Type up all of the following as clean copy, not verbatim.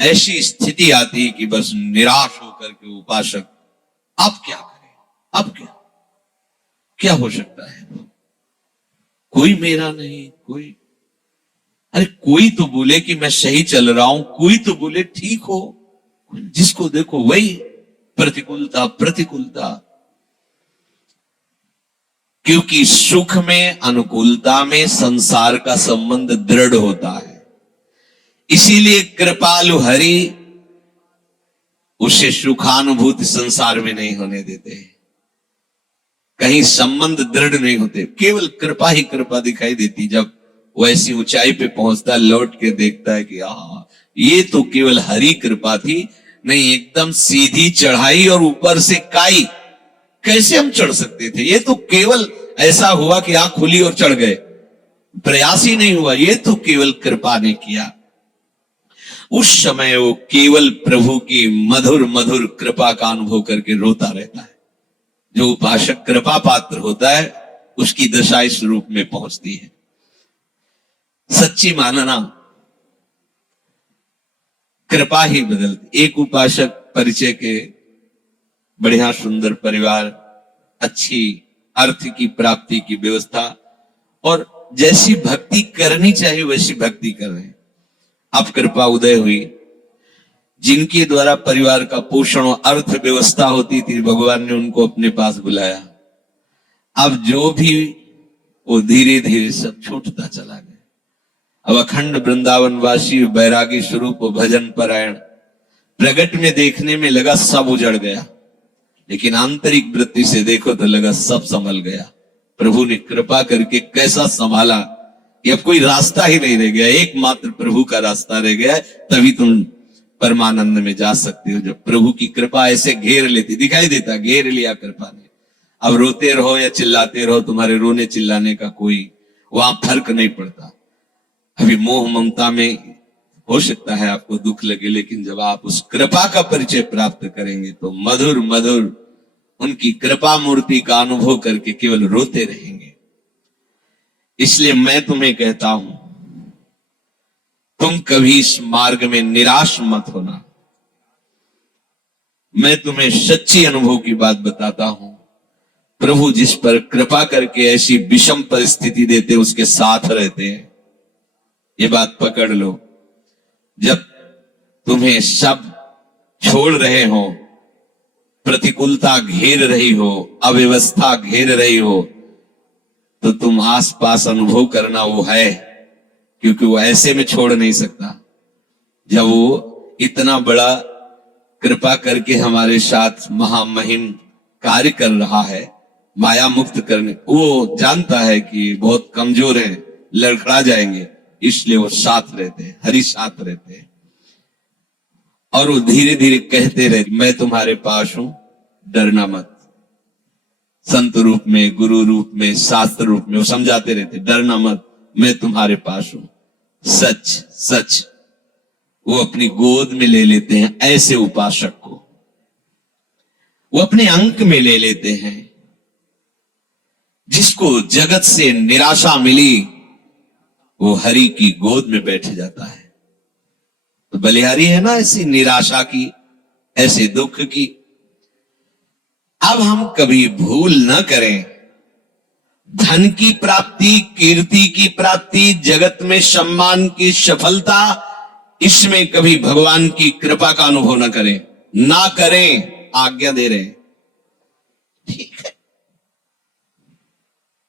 ऐसी स्थिति आती कि बस निराश होकर के उपासक अब क्या करें, अब क्या क्या हो सकता है, कोई मेरा नहीं, कोई, अरे कोई तो बोले कि मैं सही चल रहा हूं, कोई तो बोले ठीक हो, जिसको देखो वही प्रतिकूलता प्रतिकूलता। क्योंकि सुख में, अनुकूलता में संसार का संबंध दृढ़ होता है, इसीलिए कृपालु हरि उसे सुखानुभूति संसार में नहीं होने देते, कहीं संबंध दृढ़ नहीं होते, केवल कृपा ही कृपा दिखाई देती। जब वो ऐसी ऊंचाई पे पहुंचता, लौट के देखता है कि ये तो केवल हरि कृपा थी, नहीं एकदम सीधी चढ़ाई और ऊपर से काई, कैसे हम चढ़ सकते थे, ये तो केवल ऐसा हुआ कि आंख खुली और चढ़ गए, प्रयास ही नहीं हुआ, ये तो केवल कृपा ने किया। उस समय वो केवल प्रभु की मधुर मधुर कृपा का अनुभव करके रोता रहता है। जो उपासक कृपा पात्र होता है उसकी दशा इस रूप में पहुंचती है। सच्ची मानना कृपा ही बदलती। एक उपासक परिचय के, बढ़िया सुंदर परिवार, अच्छी अर्थ की प्राप्ति की व्यवस्था, और जैसी भक्ति करनी चाहिए वैसी भक्ति कर रहे हैं। अब कृपा उदय हुई, जिनके द्वारा परिवार का पोषण और अर्थव्यवस्था होती थी, भगवान ने उनको अपने पास बुलाया। अब जो भी वो धीरे धीरे सब छूटता चला गया। अब अखंड वृंदावनवासी बैरागी स्वरूप भजन परायण प्रगट में देखने में लगा सब उजड़ गया, लेकिन आंतरिक वृत्ति से देखो तो लगा सब संभल गया। प्रभु ने कृपा करके कैसा संभाला कि अब कोई रास्ता ही नहीं रह गया, एकमात्र प्रभु का रास्ता रह गया है। तभी तुम परमानंद में जा सकते हो, जब प्रभु की कृपा ऐसे घेर लेती, दिखाई देता घेर लिया कृपा ने। अब रोते रहो या चिल्लाते रहो, तुम्हारे रोने चिल्लाने का कोई वहां फर्क नहीं पड़ता। अभी मोह ममता में हो सकता है आपको दुख लगे, लेकिन जब आप उस कृपा का परिचय प्राप्त करेंगे तो मधुर मधुर उनकी कृपा मूर्ति का अनुभव करके केवल रोते रहेंगे। इसलिए मैं तुम्हें कहता हूं, तुम कभी इस मार्ग में निराश मत होना। मैं तुम्हें सच्ची अनुभव की बात बताता हूं, प्रभु जिस पर कृपा करके ऐसी विषम परिस्थिति देते उसके साथ रहते हैं। ये बात पकड़ लो। जब तुम्हें सब छोड़ रहे हो, प्रतिकूलता घेर रही हो, अव्यवस्था घेर रही हो, तो तुम आसपास अनुभव करना वो है, क्योंकि वो ऐसे में छोड़ नहीं सकता। जब वो इतना बड़ा कृपा करके हमारे साथ महामहिम कार्य कर रहा है, माया मुक्त करने, वो जानता है कि बहुत कमजोर है, लड़खड़ा जाएंगे, इसलिए वो साथ रहते हैं, हरि साथ रहते हैं। और वो धीरे धीरे कहते रहे, मैं तुम्हारे पास हूं, डरना मत। संत रूप में, गुरु रूप में, शास्त्र रूप में वो समझाते रहते, डरना मत, मैं तुम्हारे पास हूं। सच सच वो अपनी गोद में ले लेते हैं ऐसे उपासक को, वो अपने अंक में ले लेते हैं। जिसको जगत से निराशा मिली वो हरि की गोद में बैठ जाता है। तो बलिहारी है ना ऐसी निराशा की, ऐसे दुख की। अब हम कभी भूल न करें, धन की प्राप्ति, कीर्ति की प्राप्ति, जगत में सम्मान की सफलता, इसमें कभी भगवान की कृपा का अनुभव न करें, ना करें, आज्ञा दे रहे हैं। ठीक है,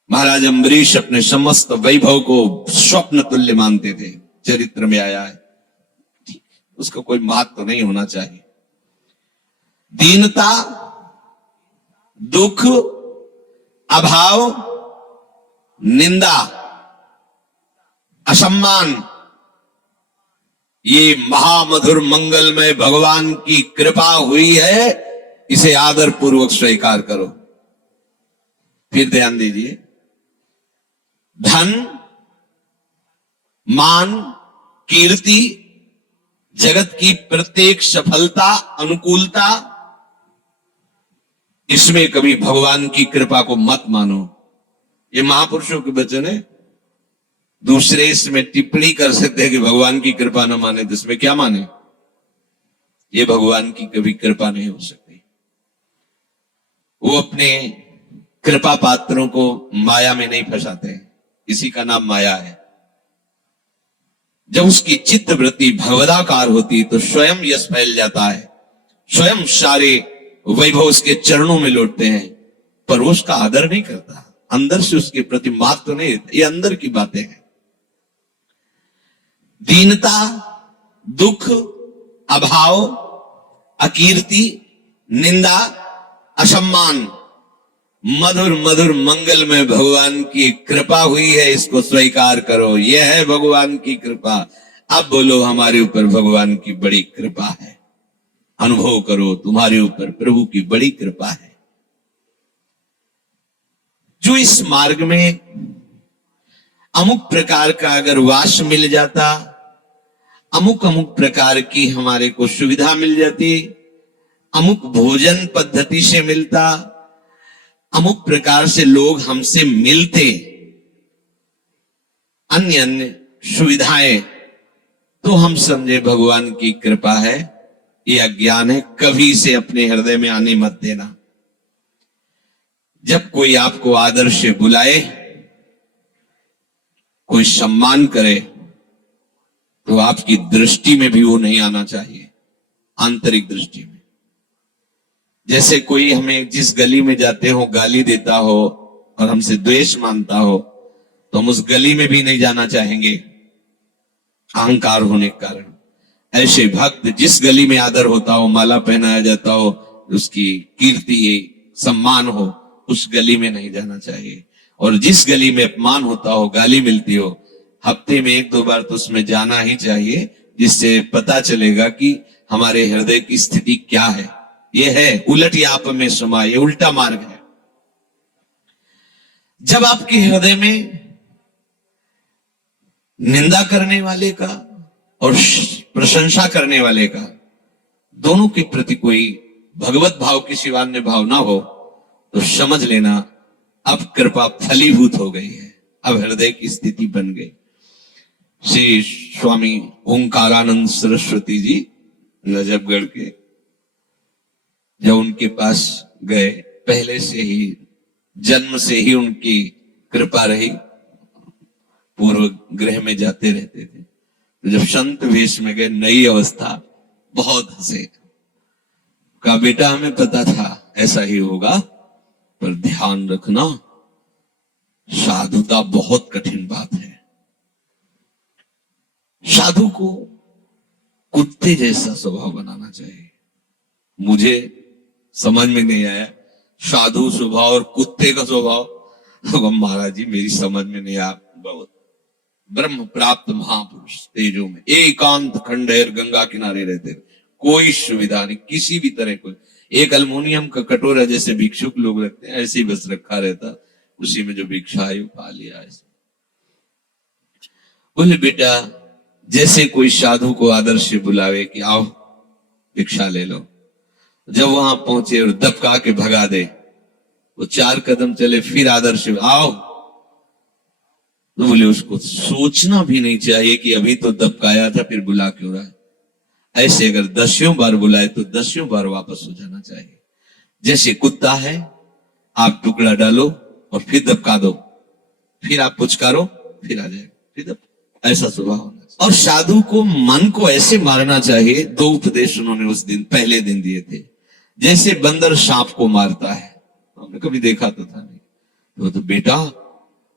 महाराज अम्बरीश अपने समस्त वैभव को स्वप्न तुल्य मानते थे, चरित्र में आया है। उसका कोई महत्व तो नहीं होना चाहिए। दीनता, दुख, अभाव, निंदा, असम्मान, ये महामधुर मंगलमय भगवान की कृपा हुई है, इसे आदर पूर्वक स्वीकार करो। फिर ध्यान दीजिए, धन, मान, कीर्ति, जगत की प्रत्येक सफलता, अनुकूलता, इसमें कभी भगवान की कृपा को मत मानो। ये महापुरुषों के वचन है। दूसरे इसमें टिप्पणी कर सकते हैं कि भगवान की कृपा न माने, तो इसमें क्या माने? ये भगवान की कभी कृपा नहीं हो सकती। वो अपने कृपा पात्रों को माया में नहीं फंसाते, इसी का नाम माया है। जब उसकी चित्त वृत्ति भगवदाकार होती तो स्वयं यश फैल जाता है, स्वयं सारे वैभव उसके चरणों में लौटते हैं, पर वो उसका आदर नहीं करता, अंदर से उसके प्रति महत्व नहीं देता। ये अंदर की बातें हैं। दीनता, दुख, अभाव, अकीर्ति, निंदा, असम्मान, मधुर मधुर मंगल में भगवान की कृपा हुई है, इसको स्वीकार करो। यह है भगवान की कृपा। अब बोलो हमारे ऊपर भगवान की बड़ी कृपा है। अनुभव करो तुम्हारे ऊपर प्रभु की बड़ी कृपा है। जो इस मार्ग में अमुक प्रकार का अगर वास मिल जाता, अमुक अमुक प्रकार की हमारे को सुविधा मिल जाती, अमुक भोजन पद्धति से मिलता, अमुक प्रकार से लोग हमसे मिलते, अन्य अन्य सुविधाएं, तो हम समझे भगवान की कृपा है। यह अज्ञान है, कभी इसे अपने हृदय में आने मत देना। जब कोई आपको आदर से बुलाए, कोई सम्मान करे, तो आपकी दृष्टि में भी वो नहीं आना चाहिए, आंतरिक दृष्टि में। जैसे कोई हमें जिस गली में जाते हो गाली देता हो और हमसे द्वेष मानता हो, तो हम उस गली में भी नहीं जाना चाहेंगे, अहंकार होने के कारण। ऐसे भक्त जिस गली में आदर होता हो, माला पहनाया जाता हो, उसकी कीर्ति सम्मान हो, उस गली में नहीं जाना चाहिए। और जिस गली में अपमान होता हो, गाली मिलती हो, हफ्ते में 1-2 बार तो उसमें जाना ही चाहिए, जिससे पता चलेगा कि हमारे हृदय की स्थिति क्या है। यह है उलट याप में समा, ये उल्टा मार्ग है। जब आपके हृदय में निंदा करने वाले का और प्रशंसा करने वाले का, दोनों के प्रति कोई भगवत भाव की सिवा अन्य भाव ना हो, तो समझ लेना अब कृपा फलीभूत हो गई है, अब हृदय की स्थिति बन गई। श्री स्वामी ओंकारानंद सरस्वती जी नजफगढ़ के, जब उनके पास गए, पहले से ही जन्म से ही उनकी कृपा रही, पूर्व गृह में जाते रहते थे। तो जब संत वेश में गए, नई अवस्था, बहुत हंसे। कहा बेटा हमें पता था ऐसा ही होगा, पर ध्यान रखना साधुता बहुत कठिन बात है। साधु को कुत्ते जैसा स्वभाव बनाना चाहिए। मुझे समझ में नहीं आया साधु स्वभाव और कुत्ते का स्वभाव। महाराज जी मेरी समझ में नहीं आया। बहुत ब्रह्म प्राप्त महापुरुष तेजों में एकांत खंडेर गंगा किनारे रहते, कोई सुविधा नहीं किसी भी तरह को। एक अल्मुनियम का कटोरा जैसे भिक्षुक लोग रखते हैं, ऐसे ही बस रखा रहता, उसी में जो भिक्षा है पा लिया। ऐसे बोले बेटा जैसे कोई साधु को आदर से बुलावे कि आओ भिक्षा ले लो, जब वहां पहुंचे और दबका के भगा दे, वो 4 कदम चले फिर आदर से आओ, तो बोले उसको सोचना भी नहीं चाहिए कि अभी तो दबकाया था फिर बुला क्यों रहा है। ऐसे अगर 10 बार बुलाए तो 10 बार वापस हो जाना चाहिए। जैसे कुत्ता है, आप टुकड़ा डालो और फिर दबका दो, फिर आप पुचकारो फिर आ जाएगा, फिर ऐसा स्वभाव होना चाहिए। और साधु को मन को ऐसे मारना चाहिए। 2 उपदेश उन्होंने उस दिन पहले दिन दिए थे। जैसे बंदर सांप को मारता है, हमने कभी देखा तो था नहीं, तो बेटा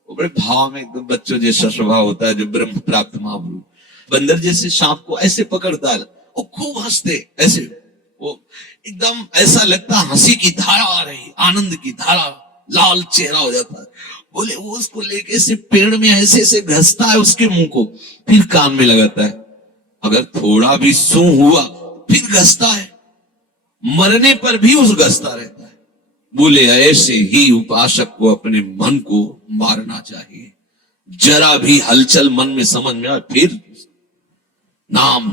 वो बड़े भाव में एकदम बच्चों जैसा स्वभाव होता है जो ब्रह्म प्राप्त महापुरुष, बंदर जैसे सांप को ऐसे पकड़ता है, वो खूब हंसते, ऐसे वो एकदम ऐसा लगता हंसी की धारा आ रही, आनंद की धारा, लाल चेहरा हो जाता है। बोले वो उसको लेके से पेड़ में ऐसे ऐसे घसता है उसके मुंह को, फिर कान में लगाता है, अगर थोड़ा भी सू हुआ फिर घसता है, मरने पर भी उस घसता रहता है। बोले ऐसे ही उपासक को अपने मन को मारना चाहिए। जरा भी हलचल मन में समझ में आए फिर नाम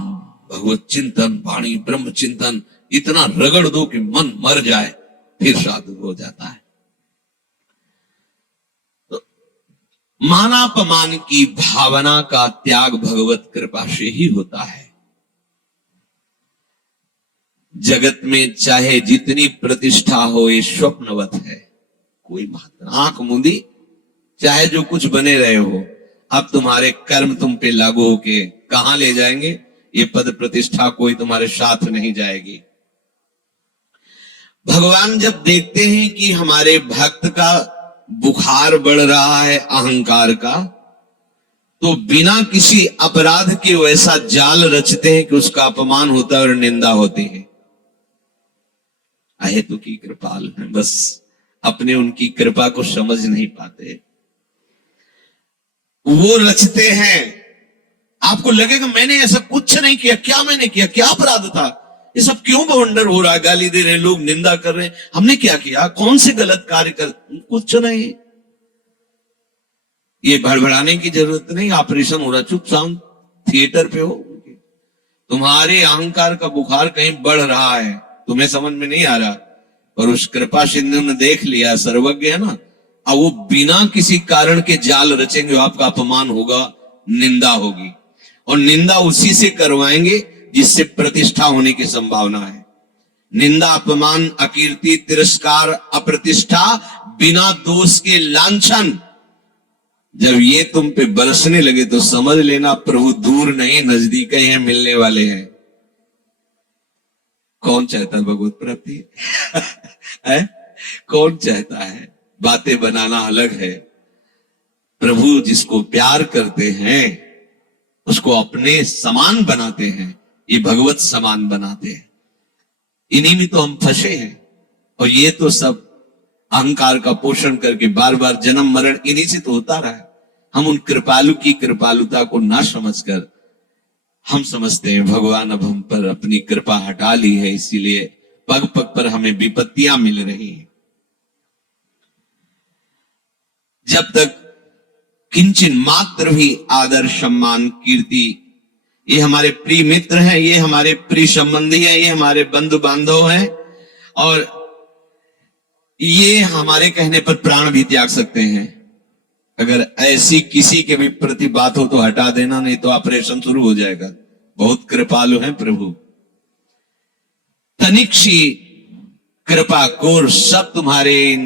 भगवत चिंतन, वाणी ब्रह्म चिंतन इतना रगड़ दो कि मन मर जाए, फिर साधु हो जाता है। तो मानापमान की भावना का त्याग भगवत कृपा से ही होता है। जगत में चाहे जितनी प्रतिष्ठा हो ये स्वप्नवत है, कोई महत्व। आंख मूंदी चाहे जो कुछ बने रहे हो, अब तुम्हारे कर्म तुम पे लागू होके कहां ले जाएंगे? ये पद प्रतिष्ठा कोई तुम्हारे साथ नहीं जाएगी। भगवान जब देखते हैं कि हमारे भक्त का बुखार बढ़ रहा है अहंकार का, तो बिना किसी अपराध के वैसा जाल रचते हैं कि उसका अपमान होता है और निंदा होती है। अहेतु की कृपाल है, बस अपने उनकी कृपा को समझ नहीं पाते। वो रचते हैं, आपको लगेगा मैंने ऐसा कुछ नहीं किया, क्या मैंने किया, क्या अपराध था, ये सब क्यों बवंडर हो रहा है, गाली दे रहे हैं लोग, निंदा कर रहे हैं, हमने क्या किया, कौन से गलत कार्य कर, कुछ नहीं। ये भड़बड़ाने की जरूरत नहीं, ऑपरेशन हो रहा, चुपचाप थिएटर पे हो। तुम्हारे अहंकार का बुखार कहीं बढ़ रहा है, तुम्हें समझ में नहीं आ रहा, पर उस कृपा सिंधु ने देख लिया, सर्वज्ञ है ना। अब वो बिना किसी कारण के जाल रचेंगे, आपका अपमान होगा, निंदा होगी, और निंदा उसी से करवाएंगे जिससे प्रतिष्ठा होने की संभावना है। निंदा, अपमान, अकीर्ति, तिरस्कार, अप्रतिष्ठा, बिना दोष के लांछन, जब ये तुम पे बरसने लगे तो समझ लेना प्रभु दूर नहीं नजदीक ही हैं, मिलने वाले हैं। कौन चाहता है भगवत प्राप्ति? है? कौन चाहता है? बातें बनाना अलग है, प्रभु जिसको प्यार करते हैं उसको अपने समान बनाते हैं, ये भगवत समान बनाते हैं। इन्हीं में तो हम फंसे हैं, और ये तो सब अहंकार का पोषण करके बार बार जन्म मरण इन्हीं से तो होता रहा है। हम उन कृपालु की कृपालुता को ना समझकर हम समझते हैं भगवान अब हम पर अपनी कृपा हटा ली है, इसीलिए पग पग पर हमें विपत्तियां मिल रही हैं। जब तक किंचन मात्र भी आदर, सम्मान, कीर्ति, ये हमारे प्रिय मित्र हैं, ये हमारे प्रिय संबंधी हैं, ये हमारे बंधु बांधव हैं, और ये हमारे कहने पर प्राण भी त्याग सकते हैं। अगर ऐसी किसी के भी प्रति बात हो तो हटा देना, नहीं तो ऑपरेशन शुरू हो जाएगा। बहुत कृपालु हैं प्रभु। तनिक सी कृपा कोर सब तुम्हारे इन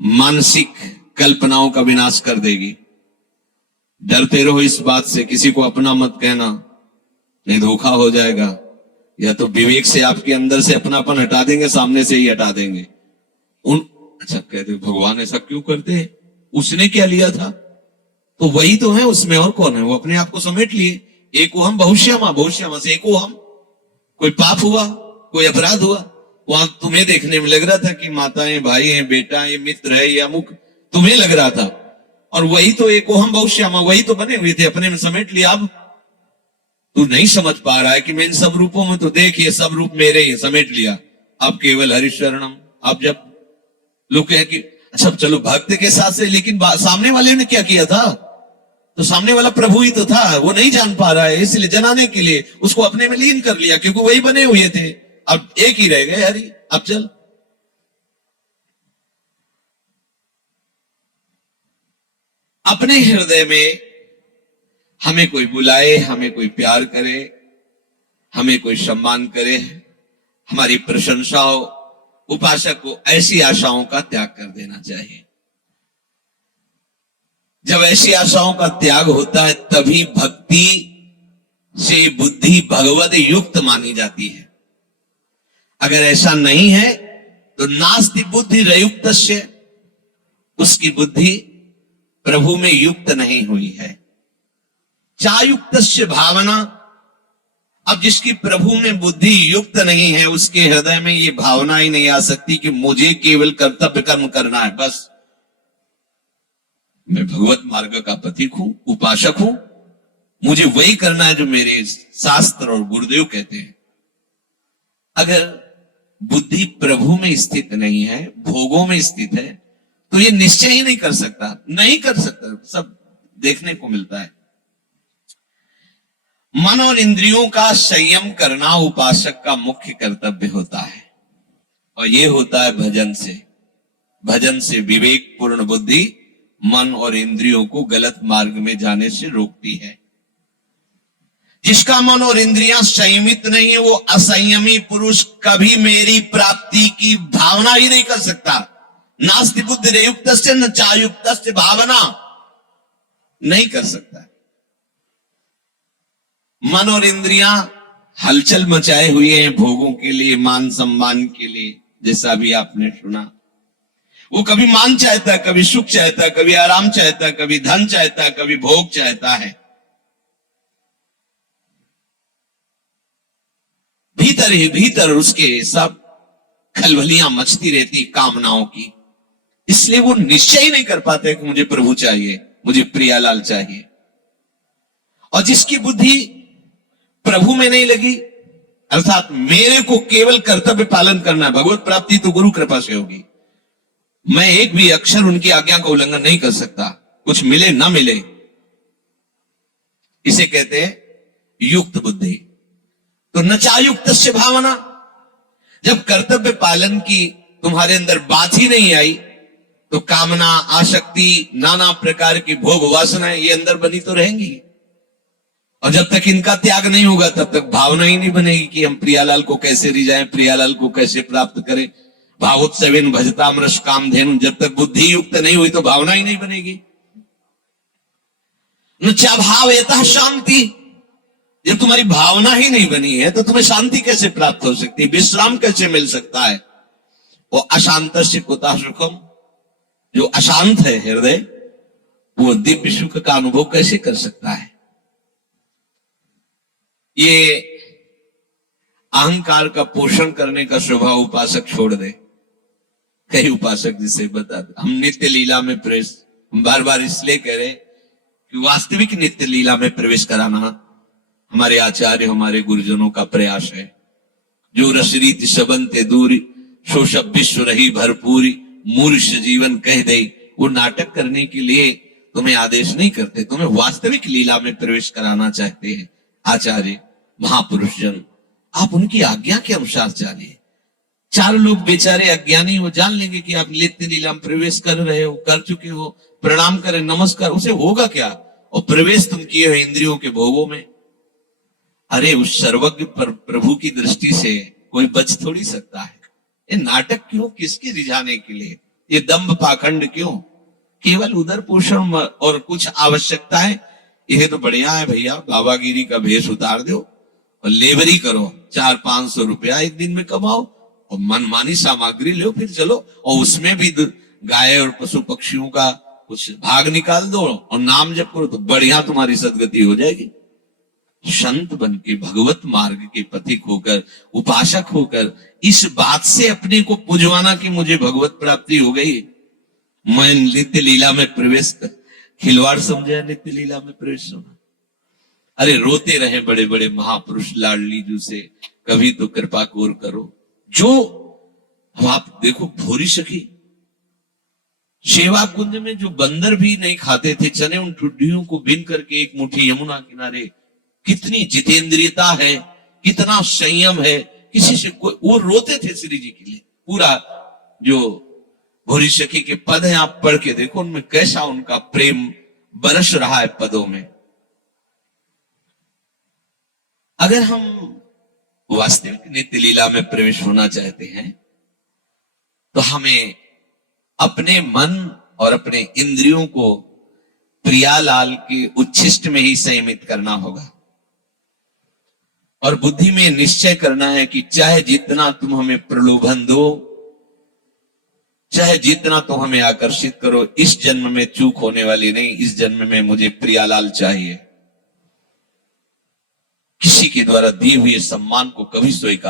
मानसिक कल्पनाओं का विनाश कर देगी। डरते रहो इस बात से, किसी को अपना मत कहना, नहीं धोखा हो जाएगा। या तो विवेक से आपके अंदर से अपनापन हटा देंगे, सामने से ही हटा देंगे। अच्छा कहते भगवान ऐसा क्यों करते हैं, उसने क्या लिया था, तो वही तो है उसमें, और कौन है, वो अपने आप को समेट लिए। एको हम बहुश्यामा, बहुश्यामा से एको हम। कोई पाप हुआ, कोई अपराध हुआ, वहां तुम्हें देखने में लग रहा था कि माताएं, भाई हैं, बेटा, ये मित्र है, या मुख तुम्हें लग रहा था, और वही तो एको हम बहुश्यामा, वही तो बने हुए थे, अपने में समेट लिया। अब तू नहीं समझ पा रहा है कि मैं इन सब रूपों में, तो देख ये सब रूप मेरे ही, समेट लिया। अब केवल हरिशरणम। अब जब लोग कहे कि अच्छा चलो भक्त के साथ से, लेकिन सामने वाले ने क्या किया था, तो सामने वाला प्रभु ही तो था, वो नहीं जान पा रहा है, इसलिए जनाने के लिए उसको अपने में लीन कर लिया, क्योंकि वही बने हुए थे। अब एक ही रह गए, हरि अब चल। अपने हृदय में हमें कोई बुलाए, हमें कोई प्यार करे, हमें कोई सम्मान करे, हमारी प्रशंसा हो, उपासक को ऐसी आशाओं का त्याग कर देना चाहिए। जब ऐसी आशाओं का त्याग होता है तभी भक्ति से बुद्धि भगवद युक्त मानी जाती है। अगर ऐसा नहीं है तो नास्ति बुद्धि रयुक्तस्य, उसकी बुद्धि प्रभु में युक्त नहीं हुई है। चायुक्तस्य भावना, अब जिसकी प्रभु में बुद्धि युक्त नहीं है उसके हृदय में ये भावना ही नहीं आ सकती कि मुझे केवल कर्तव्य कर्म करना है, बस मैं भगवत मार्ग का पथिक हूं, उपासक हूं, मुझे वही करना है जो मेरे शास्त्र और गुरुदेव कहते हैं। अगर बुद्धि प्रभु में स्थित नहीं है, भोगों में स्थित है, तो ये निश्चय ही नहीं कर सकता, नहीं कर सकता। सब देखने को मिलता है। मन और इंद्रियों का संयम करना उपासक का मुख्य कर्तव्य होता है, और ये होता है भजन से। भजन से विवेक पूर्ण बुद्धि मन और इंद्रियों को गलत मार्ग में जाने से रोकती है। जिसका मन और इंद्रियां संयमित नहीं है, वो असंयमी पुरुष कभी मेरी प्राप्ति की भावना ही नहीं कर सकता। नास्ति बुद्धि युक्त से न चायुक्त भावना नहीं कर सकता। मन और इंद्रियां हलचल मचाए हुए हैं भोगों के लिए, मान सम्मान के लिए, जैसा भी आपने सुना। वो कभी मान चाहता है, कभी सुख चाहता है, कभी आराम चाहता है, कभी धन चाहता है, कभी भोग चाहता है। भीतर ही भीतर उसके सब खलबलियां मचती रहती कामनाओं की। इसलिए वो निश्चय ही नहीं कर पाते कि मुझे प्रभु चाहिए, मुझे प्रियालाल चाहिए। और जिसकी बुद्धि प्रभु में नहीं लगी, अर्थात मेरे को केवल कर्तव्य पालन करना है, भगवत प्राप्ति तो गुरु कृपा से होगी, मैं एक भी अक्षर उनकी आज्ञा का उल्लंघन नहीं कर सकता, कुछ मिले ना मिले, इसे कहते हैं युक्त बुद्धि। तो नचायुक्त से भावना, जब कर्तव्य पालन की तुम्हारे अंदर बात ही नहीं आई, तो कामना, आसक्ति, नाना प्रकार की भोग वासनाएं ये अंदर बनी तो रहेंगी। और जब तक इनका त्याग नहीं होगा तब तक भावना ही नहीं बनेगी कि हम प्रियालाल को कैसे रिझाएं, प्रियालाल को कैसे प्राप्त करें। भावोत्सवेन भजतामृष कामधेनु, जब तक बुद्धि युक्त नहीं हुई तो भावना ही नहीं बनेगी। न चा भावयतः शांति, जब तुम्हारी भावना ही नहीं बनी है तो तुम्हें शांति कैसे प्राप्त हो सकती है, विश्राम कैसे मिल सकता है। वो अशांत से कुतः सुखम, जो अशांत है हृदय, वो दिव्य सुख का अनुभव कैसे कर सकता है। ये अहंकार का पोषण करने का स्वभाव उपासक छोड़ दे। कई उपासक जिसे बता दे, हम नित्य लीला में प्रवेश, हम बार बार इसलिए कह रहे कि वास्तविक नित्य लीला में प्रवेश कराना हमारे आचार्य, हमारे गुरुजनों का प्रयास है। जो रसरीत सबंते दूरी, सो सब विश्व रही भरपूरी, मूर्ष जीवन कह दे, वो नाटक करने के लिए तुम्हें आदेश नहीं करते, तुम्हें वास्तविक लीला में प्रवेश कराना चाहते हैं आचार्य, महापुरुष जन। आप उनकी आज्ञा के अनुसार चलिए। चार लोग बेचारे अज्ञानी, वो जान लेंगे कि आप नित्य लीला में प्रवेश कर रहे हो, कर चुके हो, प्रणाम करें, नमस्कार, उसे होगा क्या। और प्रवेश तुम किए हो इंद्रियों के भोगों में। अरे उस सर्वज्ञ प्रभु की दृष्टि से कोई बच थोड़ी सकता है। ये नाटक क्यों, किसके रिझाने के लिए, ये दंभ पाखंड क्यों, केवल उदर पोषण और कुछ आवश्यकताएं। यह तो बढ़िया है भैया, बाबागिरी का भेष उतार दो और लेबरी करो, 400-500 रुपया एक दिन में कमाओ और मनमानी सामग्री लो, फिर चलो। और उसमें भी गाय और पशु पक्षियों का कुछ भाग निकाल दो और नाम जप करो, तो बढ़िया तुम्हारी सदगति हो जाएगी। संत बन के भगवत मार्ग के पथिक होकर, उपासक होकर, इस बात से अपने को पुजवाना कि मुझे भगवत प्राप्ति हो गई, मैं नित्य लीला में प्रवेश कर, खिलवाड़ समझा नित्य लीला में प्रवेश होना। अरे रोते रहे बड़े बड़े महापुरुष लाडली जू से, कभी तो कृपा कोर करो। जो अब आप देखो, भोरी सखी सेवा कुंज में जो बंदर भी नहीं खाते थे चने, उन ठुड्डियों को बिन करके एक मुट्ठी यमुना किनारे, कितनी जितेंद्रियता है, कितना संयम है, किसी से कोई, वो रोते थे श्री जी के लिए। पूरा जो भोरी सखी के पद हैं आप पढ़ के देखो, उनमें कैसा उनका प्रेम बरस रहा है पदों में। अगर हम वास्तविक नित्य लीला में प्रवेश होना चाहते हैं तो हमें अपने मन और अपने इंद्रियों को प्रियालाल के उच्छिष्ट में ही संयमित करना होगा। और बुद्धि में निश्चय करना है कि चाहे जितना तुम हमें प्रलोभन दो, चाहे जितना तुम हमें आकर्षित करो, इस जन्म में चूक होने वाली नहीं। इस जन्म में मुझे प्रियालाल चाहिए। किसी के द्वारा दिए हुए सम्मान को कभी स्वीकार